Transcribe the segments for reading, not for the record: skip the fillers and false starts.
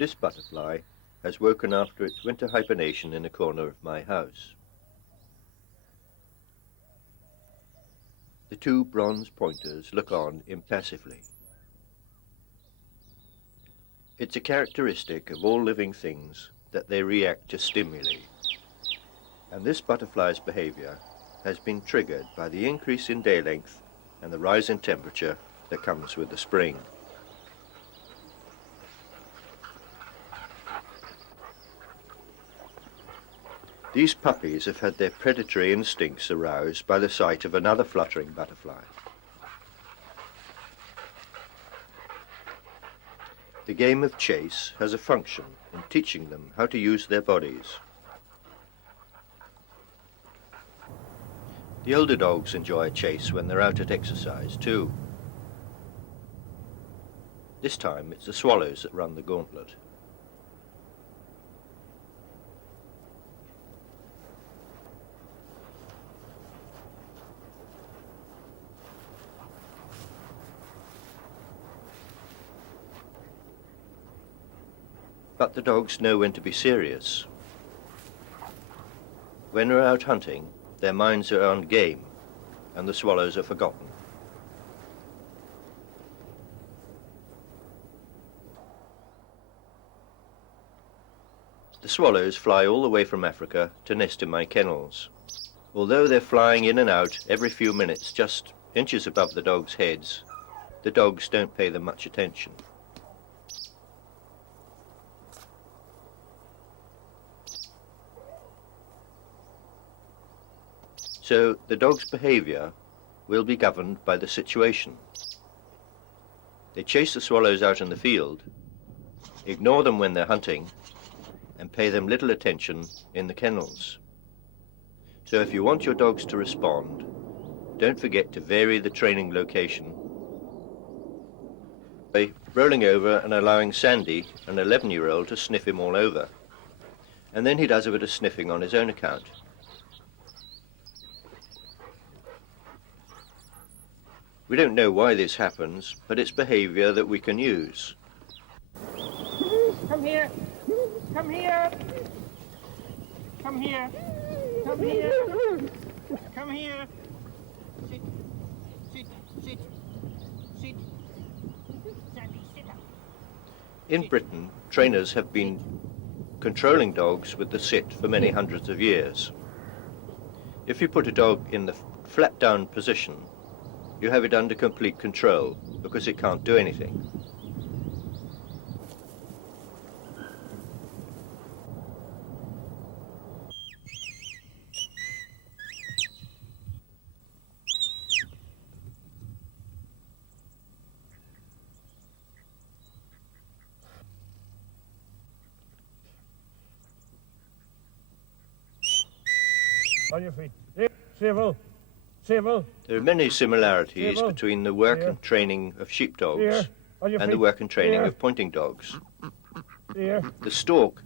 This butterfly has woken after its winter hibernation in a corner of my house. The two bronze pointers look on impassively. It's a characteristic of all living things that they react to stimuli, and this butterfly's behavior has been triggered by the increase in day length and the rise in temperature that comes with the spring. These puppies have had their predatory instincts aroused by the sight of another fluttering butterfly. The game of chase has a function in teaching them how to use their bodies. The older dogs enjoy a chase when they're out at exercise too. This time it's the swallows that run the gauntlet. But the dogs know when to be serious. When they're out hunting, their minds are on game, and the swallows are forgotten. The swallows fly all the way from Africa to nest in my kennels. Although they're flying in and out every few minutes, just inches above the dogs' heads, the dogs don't pay them much attention. So the dog's behavior will be governed by the situation. They chase the swallows out in the field, ignore them when they're hunting, and pay them little attention in the kennels. So if you want your dogs to respond, don't forget to vary the training location by rolling over and allowing Sandy, an 11-year-old, to sniff him all over. And then he does a bit of sniffing on his own account. We don't know why this happens, but it's behavior that we can use. Come here! Come here! Come here! Come here! Come here! Sit! Sit! Sit! Sit! Sandy, sit up! In Britain, trainers have been controlling dogs with the sit for many hundreds of years. If you put a dog in the flat-down position, you have it under complete control because it can't do anything. On your feet. Civil. Civil. There are many similarities Civil. between the work Here. and training of sheepdogs Here. On your and feet. the work and training Here. of pointing dogs. Here. The stalk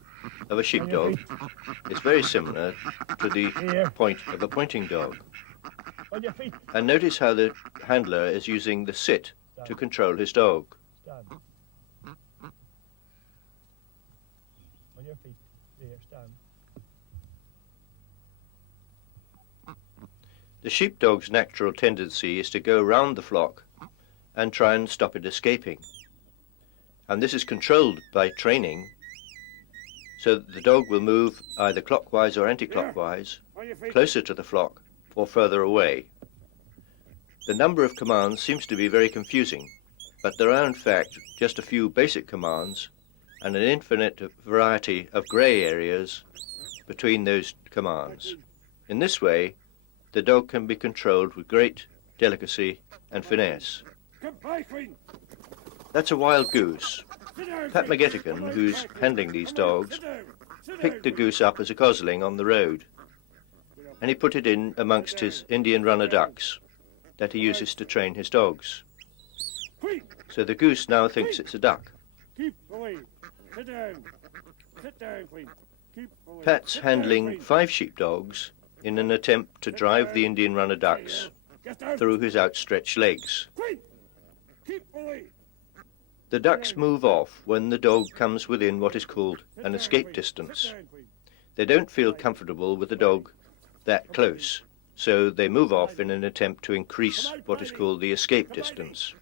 of a sheepdog feet. is very similar to the Here. point of a pointing dog. On your feet. And notice how the handler is using the sit to control his dog. Stand. On your feet. Here, stand. The sheepdog's natural tendency is to go round the flock and try and stop it escaping. And this is controlled by training, so that the dog will move either clockwise or anti-clockwise, On your feet. closer to the flock or further away. The number of commands seems to be very confusing, but there are in fact just a few basic commands and an infinite variety of grey areas between those commands. In this way, the dog can be controlled with great delicacy and finesse. That's a wild goose. Pat McGettigan, who's handling these dogs, picked the goose up as a gosling on the road, and he put it in amongst his Indian runner ducks that he uses to train his dogs. So the goose now thinks it's a duck. Keep away. Sit down. Sit down, please. Keep away. Pat's handling 5 sheepdogs in an attempt to drive the Indian runner ducks through his outstretched legs. Keep away. The ducks move off when the dog comes within what is called an escape distance. They don't feel comfortable with the dog that close, so they move off in an attempt to increase what is called the escape distance.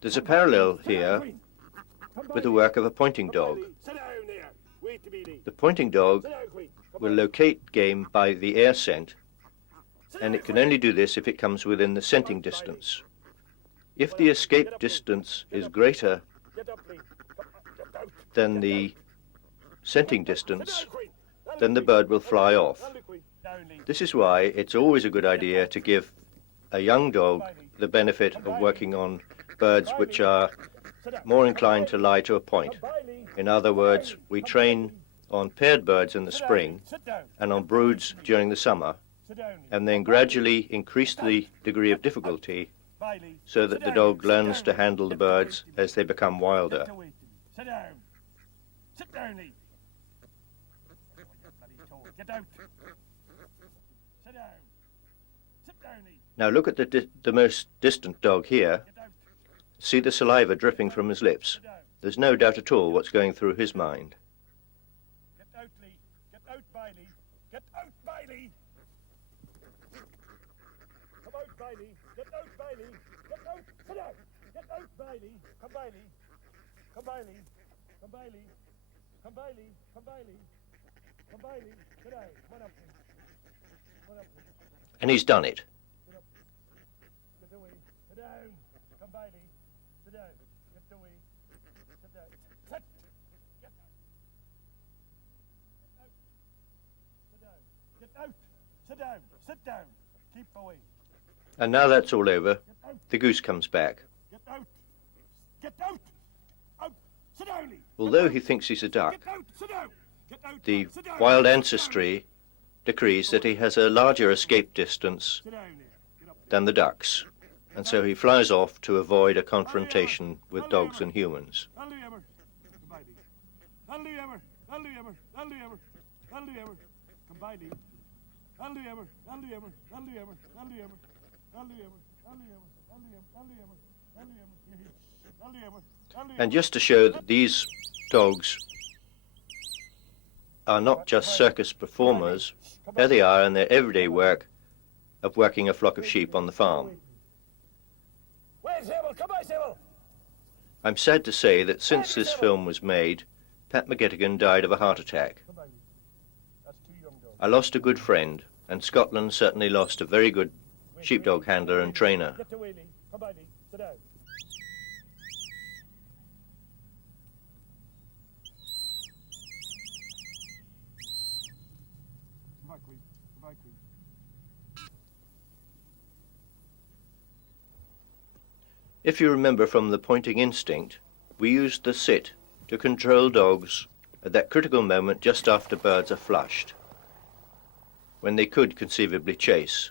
There's a parallel here with the work of a pointing dog. The pointing dog will locate game by the air scent, and it can only do this if it comes within the scenting distance. If the escape distance is greater than the scenting distance, then the bird will fly off. This is why it's always a good idea to give a young dog the benefit of working on birds which are more inclined to lie to a point. In other words, we train on paired birds in the spring and on broods during the summer, and then gradually increase the degree of difficulty so that the dog learns to handle the birds as they become wilder. Sit down. Sit down, Lee. Get out. Sit down. Sit down, Lee. Now look at the most distant dog here. See the saliva dripping from his lips. There's no doubt at all what's going through his mind. Get out, Lee. Get out, Bailey. Get out, Bailey. Come out, Bailey. Get out, Bailey. Get out. Sit down. Get out, Bailey. Come, Bailey. Come, Bailey. Come, Bailey. Come, Bailey. Come, Bailey. Come, Bailey. Sit down. Come on up. Come on up. And he's done it. Sit up. Get away. Sit down. Come, Bailey. Sit down. Get away. Sit down. Sit. Get out. Sit down. Get out. Sit down. Sit down. Keep away. And now that's all over, the goose comes back. Get out. Get out. Out. Sit down, Lee. Although he thinks he's a duck, Get out. Sit down. Get out. the Sit down. wild ancestry decrees that he has a larger escape distance Sit down there. Get up. than the ducks, and so he flies off to avoid a confrontation with dogs and humans. Come, Bailey. And just to show that these dogs are not just circus performers, here they are in their everyday work of working a flock of sheep on the farm. I'm sad to say that since this film was made, Pat McGettigan died of a heart attack. I lost a good friend, and Scotland certainly lost a very good sheepdog handler and trainer. Get away, Lee. Come, Bailey. Sit down. Come back, Lee. Come back, Lee. If you remember from the pointing instinct, we used the sit to control dogs at that critical moment just after birds are flushed, when they could conceivably chase.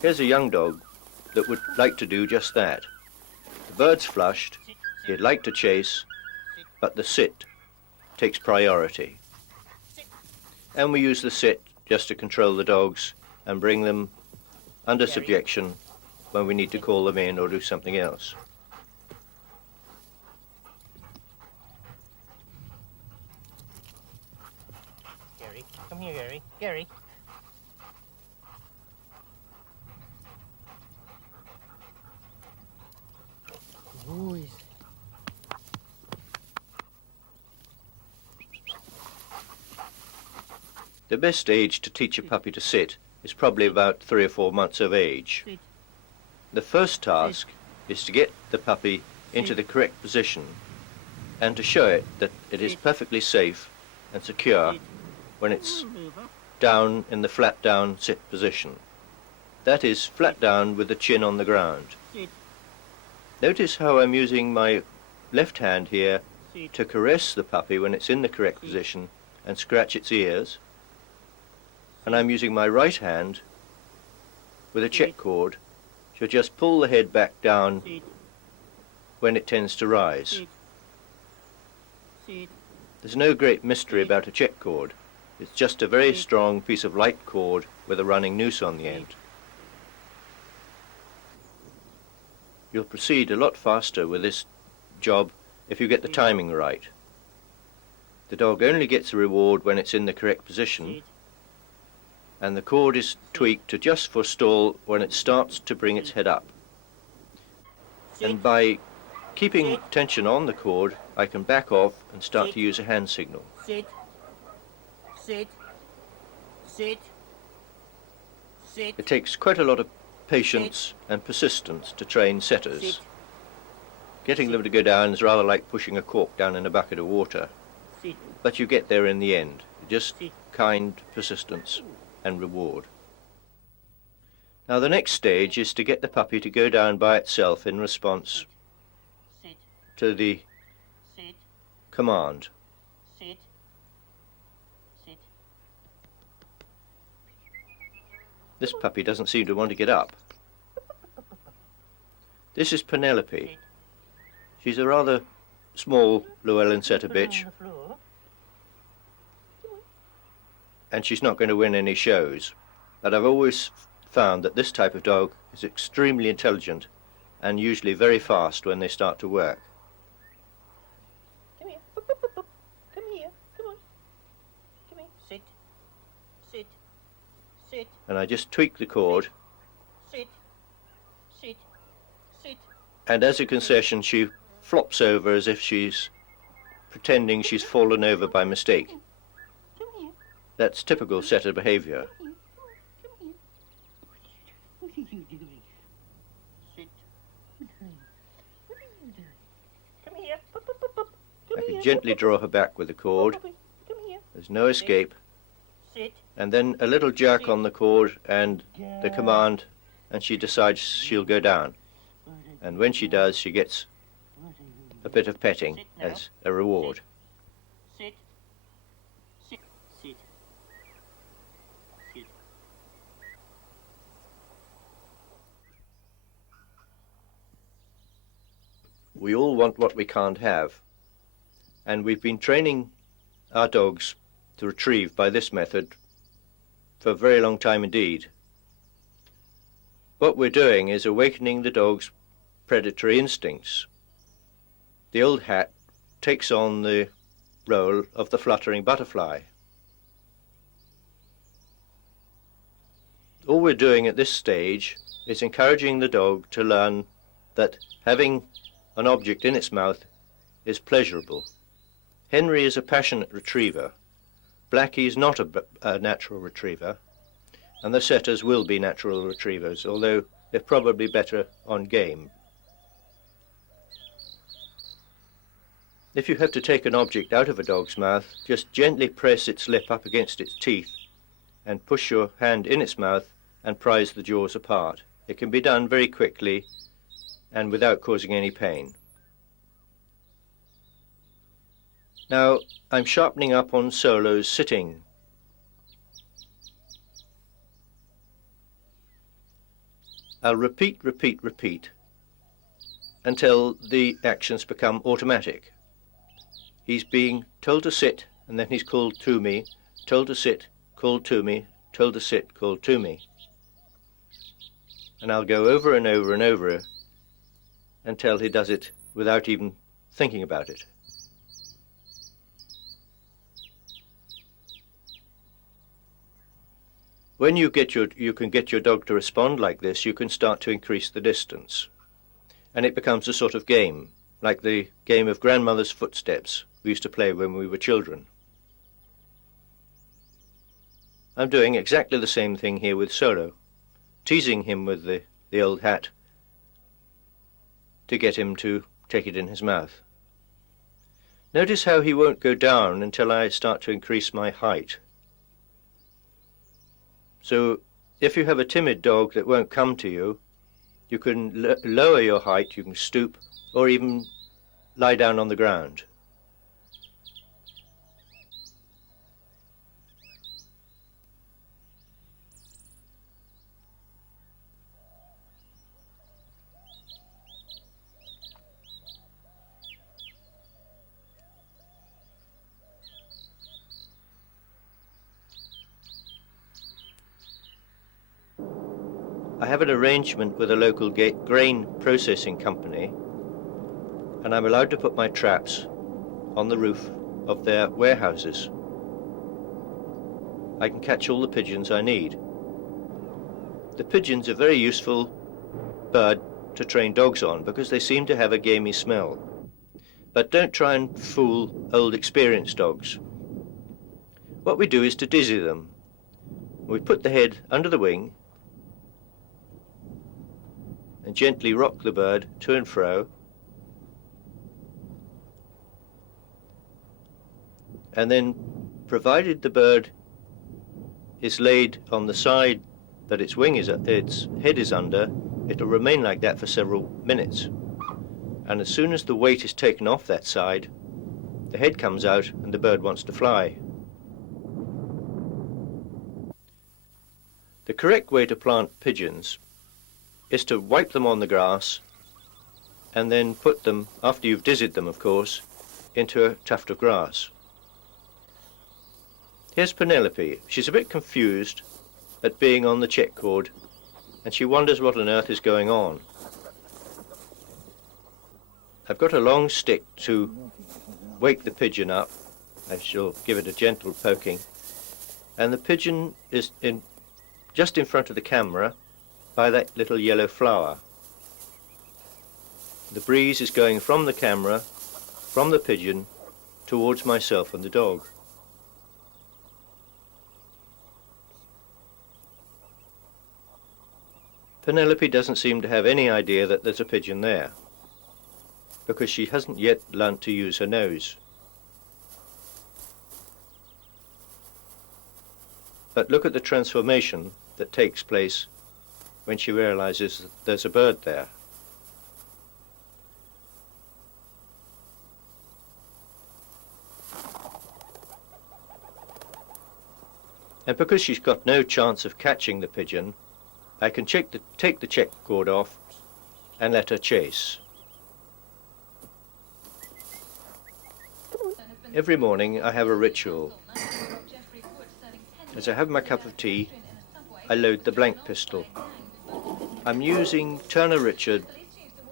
Here's a young dog that would like to do just that. The bird's flushed, he'd like to chase, but the sit takes priority. And we use the sit just to control the dogs and bring them under subjection when we need to call them in or do something else. Gary, come here, Gary. Gary. Boys. The best age to teach a puppy to sit is probably about 3 or 4 months of age. The first task is to get the puppy into the correct position and to show it that it is perfectly safe and secure when it's down in the flat down sit position. That is, flat down with the chin on the ground. Notice how I'm using my left hand here to caress the puppy when it's in the correct position and scratch its ears, and I'm using my right hand with a check cord to just pull the head back down when it tends to rise. There's no great mystery about a check cord. It's just a very strong piece of light cord with a running noose on the end. you'll proceed a lot faster with this job if you get the timing right. The dog only gets a reward when it's in the correct position, and the cord is tweaked to just forestall when it starts to bring its head up. And by keeping tension on the cord, I can back off and start to use a hand signal. Sit. Sit. Sit. Sit. It takes quite a lot of patience and persistence to train setters. Getting them to go down is rather like pushing a cork down in a bucket of water. Sit. But you get there in the end. Just Sit. kind persistence and reward. Now the next stage is to get the puppy to go down by itself in response Sit. to the Sit. command. Sit. Sit. This puppy doesn't seem to want to get up. This is Penelope. She's a rather small Llewellyn setter bitch, On the floor. and she's not going to win any shows. But I've always found that this type of dog is extremely intelligent and usually very fast when they start to work. Come here. Boop, boop, boop, boop. Come here. Come on. Come here. Sit. Sit. Sit. And I just tweak the cord, Sit. Sit. Sit. and as a concession she flops over as if she's pretending she's fallen over by mistake. Come here. That's typical setter behavior. Come here. What are you doing? Sit. What are you doing? Come here. Boop, boop, boop, boop. Come I here. can gently draw her back with the cord. Come here. There's no escape. Sit. And then a little jerk on the cord and the command, and she decides she'll go down. And when she does, she gets a bit of petting as a reward. Sit. Sit. Sit. Sit. We all want what we can't have, and we've been training our dogs to retrieve by this method for a very long time indeed. What we're doing is awakening the dog's predatory instincts. The old hat takes on the role of the fluttering butterfly. All we're doing at this stage is encouraging the dog to learn that having an object in its mouth is pleasurable. Henry is a passionate retriever. Blackie is not a natural retriever, and the setters will be natural retrievers, although they're probably better on game. If you have to take an object out of a dog's mouth, just gently press its lip up against its teeth and push your hand in its mouth and prise the jaws apart. It can be done very quickly and without causing any pain. Now I'm sharpening up on Solo's sitting. I'll repeat until the actions become automatic. He's being told to sit, and then he's called to me, told to sit, called to me, told to sit, called to me. And I'll go over and over and over until he does it without even thinking about it. When you can get your dog to respond like this, you can start to increase the distance. And it becomes a sort of game, like the game of grandmother's footsteps we used to play when we were children. I'm doing exactly the same thing here with Solo, teasing him with the old hat to get him to take it in his mouth. Notice how he won't go down until I start to increase my height. So if you have a timid dog that won't come to you, you can lower your height, you can stoop, or even lie down on the ground. I have an arrangement with a local grain processing company, and I'm allowed to put my traps on the roof of their warehouses. I can catch all the pigeons I need. The pigeons are a very useful bird to train dogs on because they seem to have a gamey smell. But don't try and fool old experienced dogs. What we do is to dizzy them. We put the head under the wing and gently rock the bird to and fro, and then, provided the bird is laid on the side that its head is under, it'll remain like that for several minutes. And as soon as the weight is taken off that side, the head comes out and the bird wants to fly. The correct way to plant pigeons is to wipe them on the grass and then put them, after you've dizzied them of course, into a tuft of grass. Here's Penelope. She's a bit confused at being on the check cord, and she wonders what on earth is going on. I've got a long stick to wake the pigeon up. I shall give it a gentle poking, and the pigeon is just in front of the camera by that little yellow flower. The breeze is going from the camera, from the pigeon, towards myself and the dog. Penelope doesn't seem to have any idea that there's a pigeon there, because she hasn't yet learnt to use her nose. But look at the transformation that takes place when she realizes that there's a bird there. And because she's got no chance of catching the pigeon, I can take the check cord off and let her chase. Every morning I have a ritual. As I have my cup of tea, I load the blank pistol. I'm using Turner Richard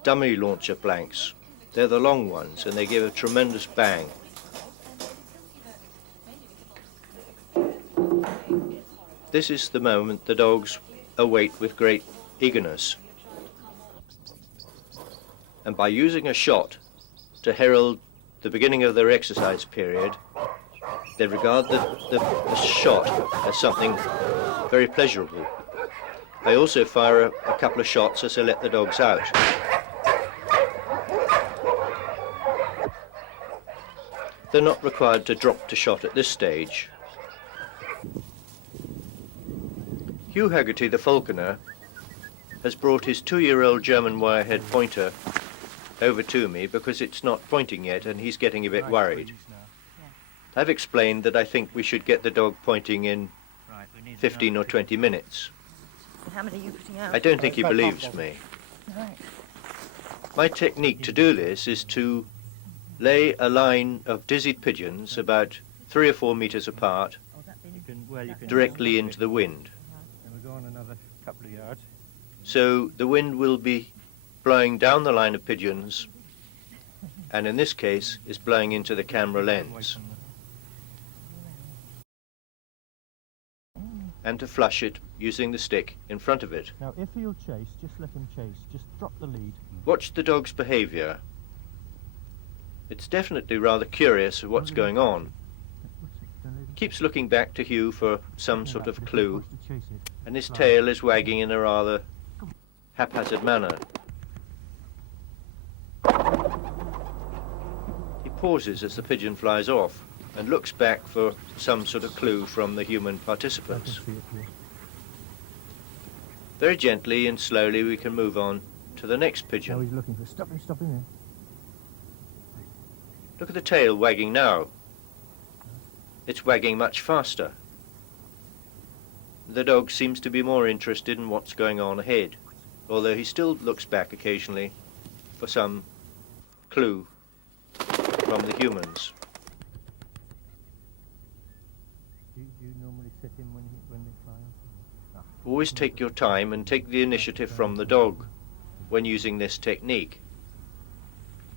dummy launcher blanks. They're the long ones and they give a tremendous bang. This is the moment the dogs await with great eagerness. And by using a shot to herald the beginning of their exercise period, they regard the shot as something very pleasurable. I also fire a couple of shots as I let the dogs out. They're not required to drop to shot at this stage. Hugh Haggerty, the falconer, has brought his 2-year-old German wirehead pointer over to me because it's not pointing yet and he's getting a bit worried. I've explained that I think we should get the dog pointing in 15 or 20 minutes. How many are you putting out? I don't think he believes me. Right. My technique to do this is to lay a line of dizzied pigeons about 3 or 4 meters apart directly into the wind. And we'll go on another couple of yards. So the wind will be blowing down the line of pigeons, and in this case is blowing into the camera lens. And to flush it using the stick in front of it. Now, if he'll chase, just let him chase. Just drop the lead. Watch the dog's behaviour. It's definitely rather curious of what's going on. Keeps looking back to Hugh for some sort of clue, and his tail is wagging in a rather haphazard manner. He pauses as the pigeon flies off and looks back for some sort of clue from the human participants. Very gently and slowly we can move on to the next Now pigeon. he's looking for. Stop him there. Look at the tail wagging now. It's wagging much faster. The dog seems to be more interested in what's going on ahead, although he still looks back occasionally for some clue from the humans. Do you normally sit him when they fly off? Ah. Always take your time and take the initiative from the dog when using this technique.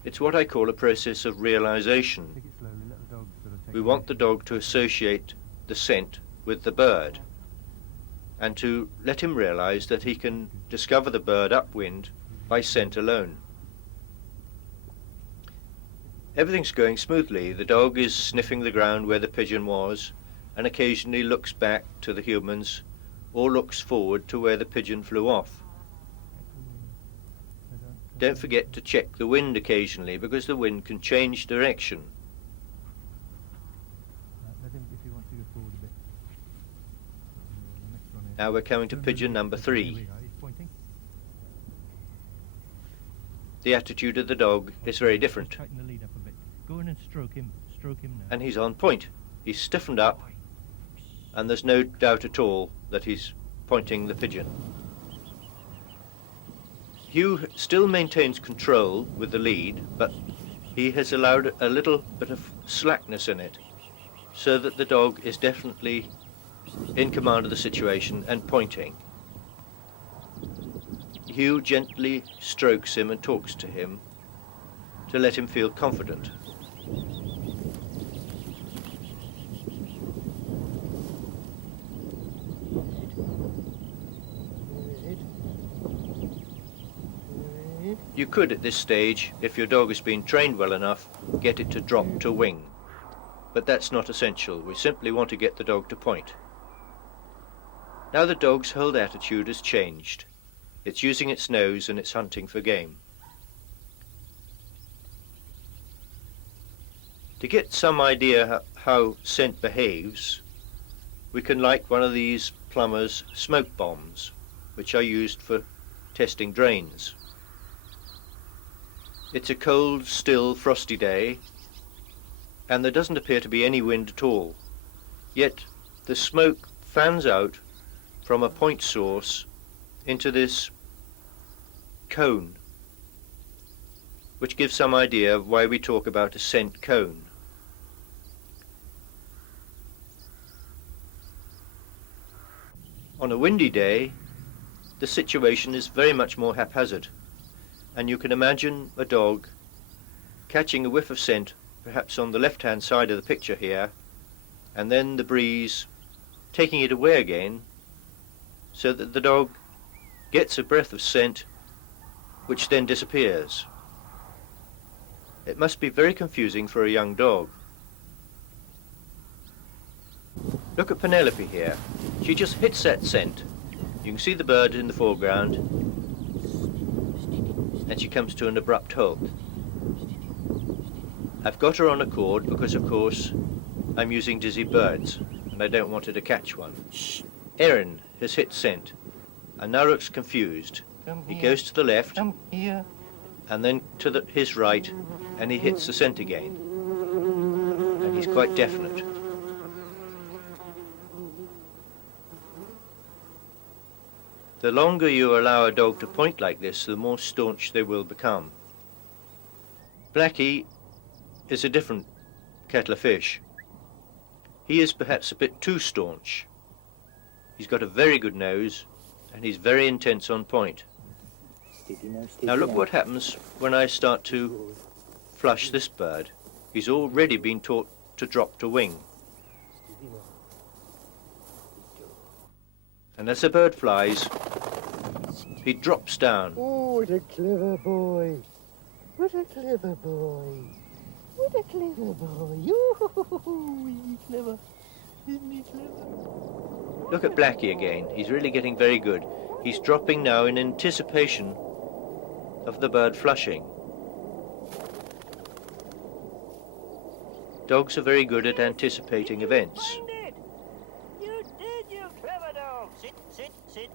It's what I call a process of realization. Take it slowly, let the dog sort of take We the want the initiative. dog to associate the scent with the bird and to let him realize that he can discover the bird upwind by scent alone. Everything's going smoothly. The dog is sniffing the ground where the pigeon was and occasionally looks back to the humans or looks forward to where the pigeon flew off. Don't forget to check the wind occasionally because the wind can change direction. Right, let him, if he wants to go forward a bit. The next one is- Now we're coming to Don't pigeon move, number here 3. we are, he's pointing. The attitude of the dog is very different, Just tighten the lead up a bit. Go in and stroke him now. and he's on point. He's stiffened up, and there's no doubt at all that he's pointing the pigeon. Hugh still maintains control with the lead, but he has allowed a little bit of slackness in it, so that the dog is definitely in command of the situation and pointing. Hugh gently strokes him and talks to him to let him feel confident. You could at this stage, if your dog has been trained well enough, get it to drop to wing. But that's not essential. We simply want to get the dog to point. Now the dog's whole attitude has changed. It's using its nose and it's hunting for game. To get some idea how scent behaves, we can light one of these plumber's smoke bombs, which are used for testing drains. It's a cold, still, frosty day, and there doesn't appear to be any wind at all. Yet the smoke fans out from a point source into this cone, which gives some idea of why we talk about a scent cone. On a windy day, the situation is very much more haphazard, and you can imagine a dog catching a whiff of scent, perhaps on the left-hand side of the picture here, and then the breeze taking it away again, so that the dog gets a breath of scent which then disappears. It must be very confusing for a young dog. Look at Penelope here. She just hits that scent. You can see the bird in the foreground, and she comes to an abrupt halt. I've got her on a cord because, of course, I'm using dizzy birds, and I don't want her to catch one. Erin has hit scent, and now looks confused. He goes to the left, Come here. and then to his right, and he hits the scent again. And he's quite definite. The longer you allow a dog to point like this, the more staunch they will become. Blackie is a different kettle of fish. He is perhaps a bit too staunch. He's got a very good nose, and he's very intense on point. Now look what happens when I start to flush this bird. He's already been taught to drop to wing. And as the bird flies, he drops down. Oh, what a clever boy. What a clever boy. What a clever boy. Oh, he's clever. Isn't he clever? Look at Blackie again. He's really getting very good. He's dropping now in anticipation of the bird flushing. Dogs are very good at anticipating events. Find it. You did, you clever dog. Sit, sit, sit.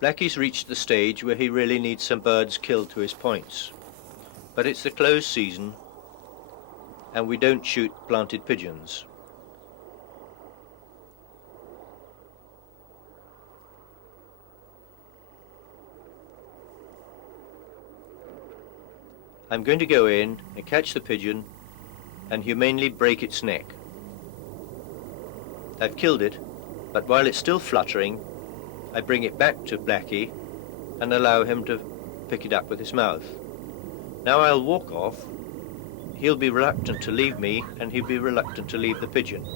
Blackie's reached the stage where he really needs some birds killed to his points. But it's the closed season, and we don't shoot planted pigeons. I'm going to go in and catch the pigeon and humanely break its neck. I've killed it, but while it's still fluttering, I bring it back to Blackie and allow him to pick it up with his mouth. Now I'll walk off. He'll be reluctant to leave me, and he'll be reluctant to leave the pigeon.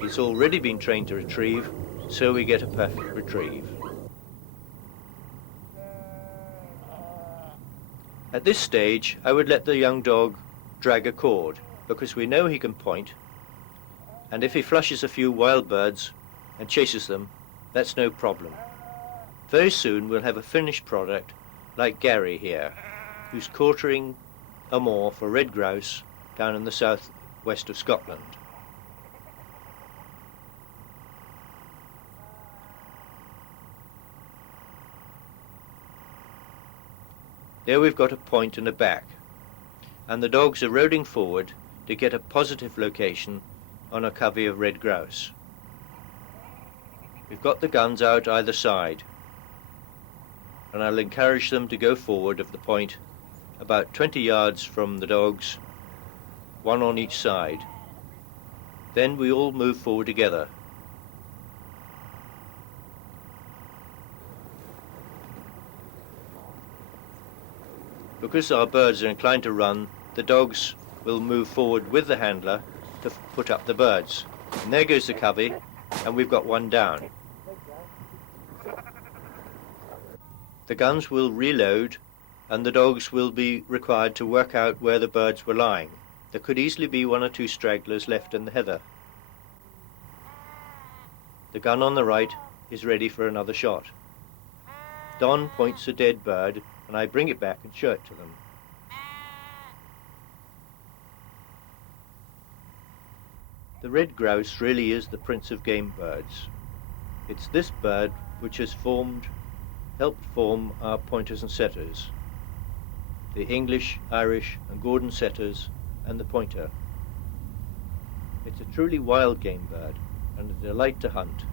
He's already been trained to retrieve, so we get a perfect retrieve. At this stage, I would let the young dog drag a cord, because we know he can point, and if he flushes a few wild birds and chases them, that's no problem. Very soon we'll have a finished product like Gary here, who's quartering a moor for red grouse down in the southwest of Scotland. There we've got a point and a back, and the dogs are roding forward to get a positive location on a covey of red grouse. We've got the guns out either side, and I'll encourage them to go forward of the point about 20 yards from the dogs, one on each side. Then we all move forward together. Because our birds are inclined to run, the dogs will move forward with the handler to put up the birds. And there goes the covey, and we've got one down. The guns will reload, and the dogs will be required to work out where the birds were lying. There could easily be one or two stragglers left in the heather. The gun on the right is ready for another shot. Don points a dead bird, and I bring it back and show it to them. The red grouse really is the prince of game birds. It's this bird which has helped form our pointers and setters, the English, Irish and Gordon setters and the pointer. It's a truly wild game bird and a delight to hunt.